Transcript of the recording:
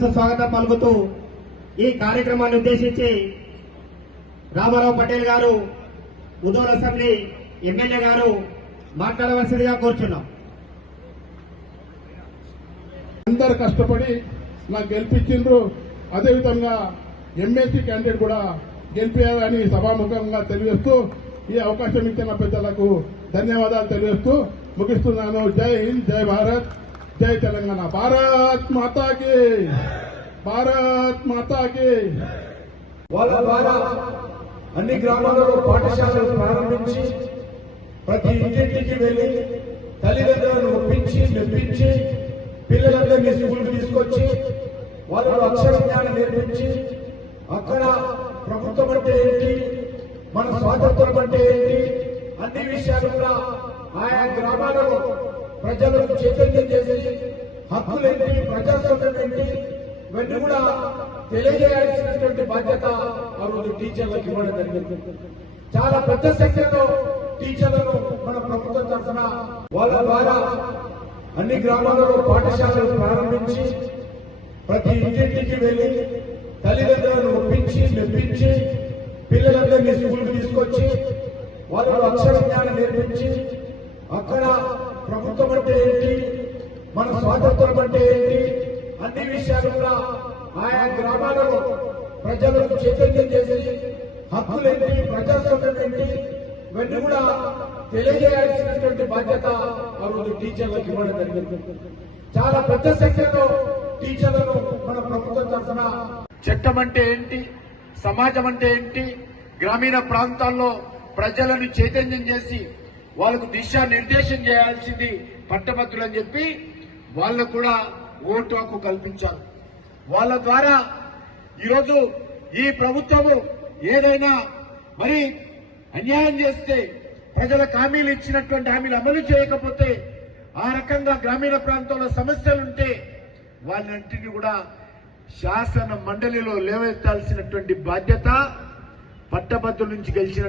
Advance స్వాగతం పలుకుతూ ఈ కార్యక్రమాన్ని ఉద్దేశించి రామారావు పటేల్ గారు ఉదోల్ అసెంబ్లీ ఎమ్మెల్యే గారు మాట్లాడవలసిందిగా కోరుచున్నాం. అందరు కష్టపడి నాకు గెలిపించిండ్రు. అదేవిధంగా ఎంఎస్సీ క్యాండిడేట్ కూడా గెలిపారని సభాముఖంగా తెలియజేస్తూ ఈ అవకాశం ఇచ్చిన పెద్దలకు ధన్యవాదాలు తెలియజేస్తూ ముగిస్తున్నాను. జై హింద్, జై భారత్, జై తెలంగాణ. భారత్ మాతాకి, భారత్ మాతాకి. వాళ్ళ ద్వారా అన్ని గ్రామాలలో పాఠశాలలు ప్రారంభించి ప్రతి ఇంటింటికి వెళ్లి తల్లిదండ్రులను ఒప్పించి మెప్పించి పిల్లలందరినీ స్కూల్కి తీసుకొచ్చి వాళ్ళకు అక్షర జ్ఞానం నేర్పించి అక్కడ ప్రభుత్వం అంటే ఏంటి, మన స్వాతంత్రం అంటే ఏంటి, అన్ని విషయాలు కూడా ఆయా గ్రామాలలో ప్రజలకు చైతన్యం చేసి హక్కులేంటి, ప్రజాస్వామ్యం ఏంటి ఇవన్నీ కూడా తెలియజేయాల్సినటువంటి బాధ్యత ఆ రోజు టీచర్లకు ఇవ్వడం జరిగింది. చాలా పెద్ద సంఖ్యలో టీచర్లను మన ప్రభుత్వం తరఫున వాళ్ళ ద్వారా అన్ని గ్రామాలలో పాఠశాలలు ప్రారంభించి ప్రతి ఇంటింటికి వెళ్లి తల్లిదండ్రులను ఒప్పించి మెప్పించి పిల్లలందరినీ స్కూల్కి తీసుకొచ్చి వాళ్ళకు అక్షర జ్ఞానం నేర్పించి అక్కడ ప్రభుత్వం అంటే ఏంటి, మన స్వాతంత్రం అంటే ఏంటి, అన్ని విషయాలు కూడా ఆయా గ్రామాలలో ప్రజలకు చైతన్యం చేసి హక్కులేంటి, ప్రజాస్వామ్యం ఏంటి ఇవన్నీ కూడా తెలియజేయాల్సినటువంటి బాధ్యత ఆ రోజు టీచర్లకు ఇవ్వడం జరిగింది. చాలా పెద్ద సంఖ్యలో టీచర్లను మన ప్రభుత్వం తరఫున చట్టం అంటే ఏంటి, సమాజం అంటే ఏంటి, గ్రామీణ ప్రాంతాల్లో ప్రజలను చైతన్యం చేసి వాళ్ళకు దిశా నిర్దేశం చేయాల్సింది పట్టభద్రులు అని చెప్పి వాళ్ళకు కూడా ఓటు హక్కు కల్పించారు. వాళ్ళ ద్వారా ఈరోజు ఈ ప్రభుత్వము ఏదైనా మరి అన్యాయం చేస్తే, ప్రజలకు హామీలు ఇచ్చినటువంటి హామీలు అమలు చేయకపోతే, ఆ రకంగా గ్రామీణ ప్రాంతాల్లో సమస్యలుంటే వాళ్ళన్నింటినీ కూడా శాసన మండలిలో లేవెత్తాల్సినటువంటి బాధ్యత పట్టభద్రుల నుంచి గెలిచిన